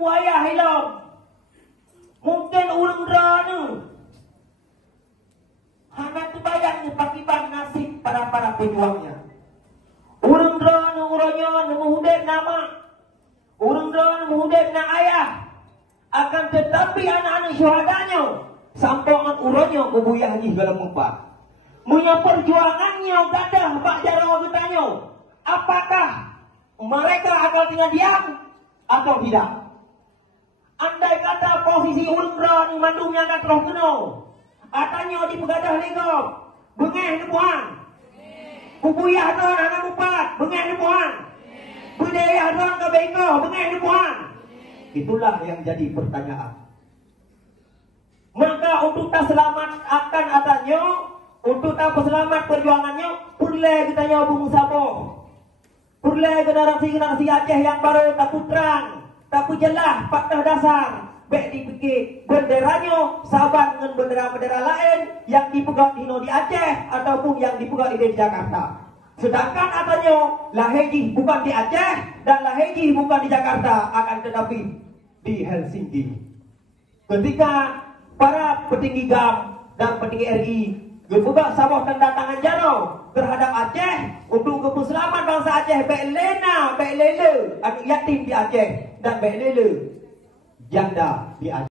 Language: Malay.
buaya hilang. Mungkin urang rana. Hanya terbayang akibat nasib para pejuangnya. Urang rana urangnya memuhudep nama. Urang rana memuhudep na ayah. Akan tetapi anak-anak syuhadanya sampangan urangnya kebuyah ni dalam empat. Punya perjuangannya gadah Pak Jarwo bertanya, apakah mereka akan tinggal diam atau tidak? Andai kata posisi Undra ni mandumnya akan terus kena, atanya di pegadah legap, bengeh nebuhan, kubuyah tuan anak empat, bengeh nebuhan, budaya tuan ke bengko, bengeh nebuhan. Itulah yang jadi pertanyaan. Maka untuk tak selamat akan adanya, untuk tak selamat perjuangannya, perlu kita nyambung sabo. Perlu generasi Aceh yang baru tak terang, tak jelas fakta dasar. Baik dipikir benderanya sahabat dengan bendera-bendera lain yang dipegang di Aceh ataupun yang dipegang di Jakarta. Sedangkan katanya Laheji bukan di Aceh dan Laheji bukan di Jakarta, akan tetapi di Helsinki. Ketika para petinggi GAM dan petinggi RI juga sabah tanda tangan jaro terhadap Aceh untuk keselamatan bangsa Aceh, baik lena, baik lele, anak yatim di Aceh dan baik lele janda di Aceh.